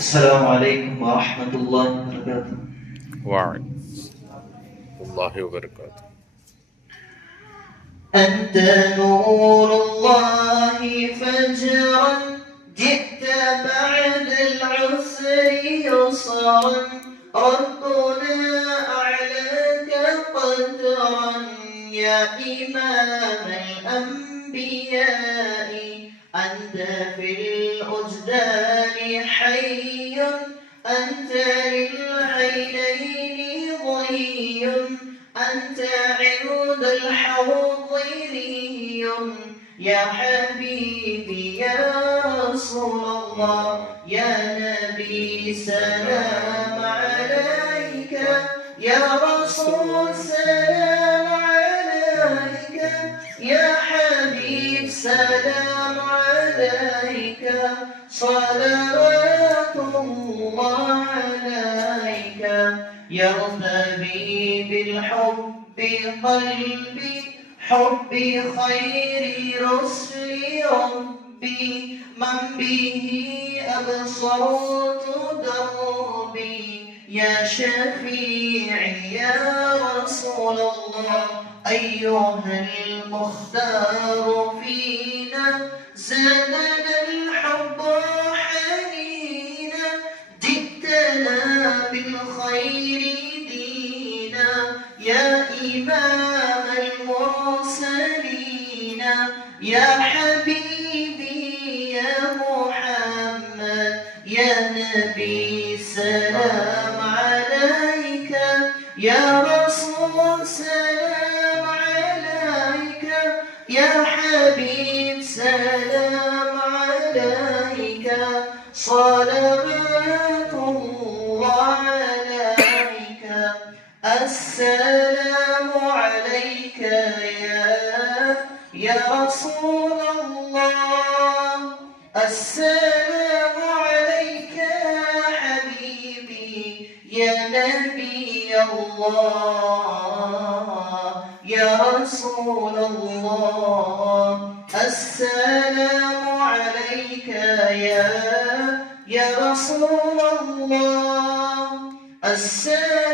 السلام عليكم ورحمة الله وبركاته. وعليكم الله وبركاته. أنت نور الله فجرا، جئت بعد العسر يسرا، ربنا أعلاك قدرا يا إمام الأنبياء. أنت في الأجدال حي، أنت للعينين ضي، أنت عند الحوض ري، يا حبيبي يا رسول الله يا نبي سلام عليك، يا رسول سلام عليك، يا حبيب سلام عليك، صلوات الله عليك. يرتبي بالحب قلبي، حب خير رسل ربي، من به أبصرت دربي، يا شفيعي يا رسول الله. أيها المختار فينا زادنا الحب حنينا، جئتنا بالخير دينا، يا إمام المرسلين، يا حبيبي يا محمد يا نبي سلام عليك، يا رسول سلام عليك، يا حبيب سلام عليك، صلوات الله عليك. السلام عليك يا رسول الله، السلام عليك يا حبيبي يا نبي الله يا رسول الله. السلام عليك يا رسول الله، السلام